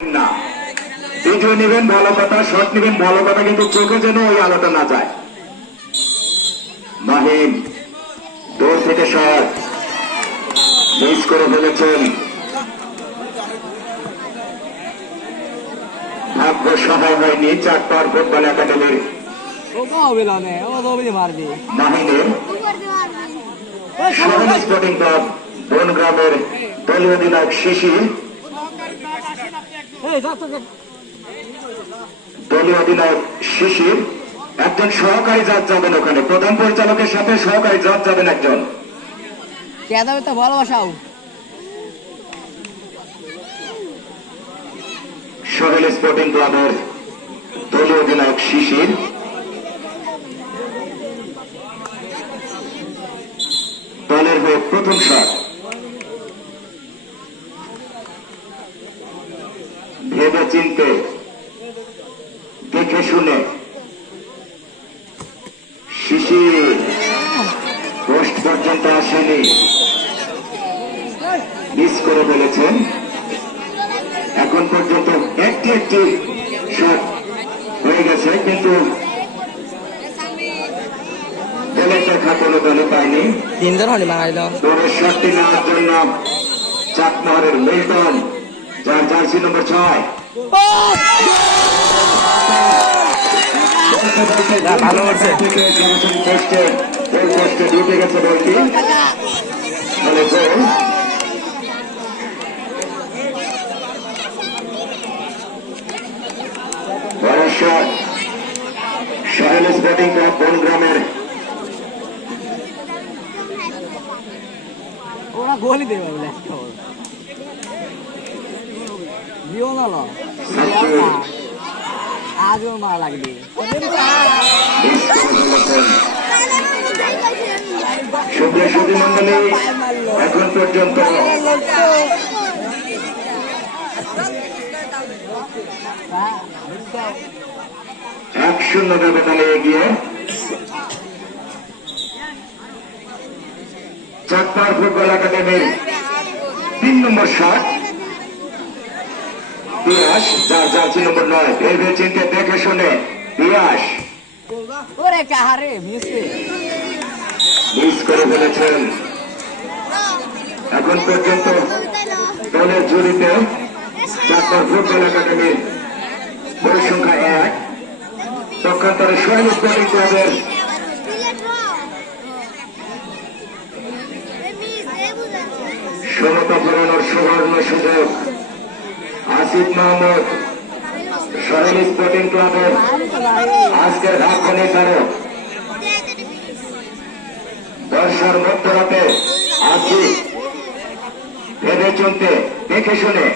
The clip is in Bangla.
না ভিডিও নেবেন ভালো কথা, শর্ট নেবেন ভালো কথা, কিন্তু চোখে যেন ওই আলোটা না যায়। মাহিম দৌড় থেকে শট মিস করে ফেলেছেন। ভাগ্য সহায় হয়নি চাটপার ফুটবল একাডেমির মাহিমের। শহর স্পোর্টিং ক্লাব বনগ্রামের দলীয় অধিনায়ক শিশির, দলীয় অধিনায়ক শিশির, একজন সহকারী জাজ যাবেন ওখানে, প্রধান পরিচালকের সাথে সহকারী জাজ যাবেন একজন। ভালোবাসাও শহর স্পোর্টিং ক্লাবের দলীয় অধিনায়ক শিশির, দলের হয়ে প্রথম শট। ভেবে চিনতে দেখে শুনে শিশির পোস্ট পর্যন্ত আসেনি, মিস করে ফেলেছেন। এখন পর্যন্ত একটি শট হয়ে গেছে, কিন্তু দলের দেখা কোনো দলে পায়নি। দলের শটটি নেওয়ার জন্য চাকমাহারের মিল্টন, যার জার্সি নম্বর 6। ভালো করছে, ঢুকে গেছে বলটি, মানে গোল। শহর স্পোর্টিং ক্লাব বনগ্রামের ওরা গোলই দেবে বলে আজও মা লাগবে। সুপ্রিয় মন্ডলী, এখন পর্যন্ত 1-0 ব্যবধানে এগিয়ে চাকমার ফুটবল একাডেমির 3 নম্বর শট। পিয়াস, যার জার্সি নম্বর 9, ভেবে চিনতে দেখে শুনে পিয়াস মিস করে ফেলেছেন। এখন পর্যন্ত দলের জুড়িতে চাকমার ফুটবল একাডেমির পরিসংখ্যা 1, পক্ষান্তরে শহর স্পোর্টিং ক্লাবের সমতা ফেরানোর সুবর্ণ সুযোগ। আসিফ মাহমুদ শহর স্পোর্টিং ক্লাবের আজকের ভাগ্য নির্ধারক। বর্ষার মধ্যরাতে আসিফ ভেবে চলতে দেখে শুনে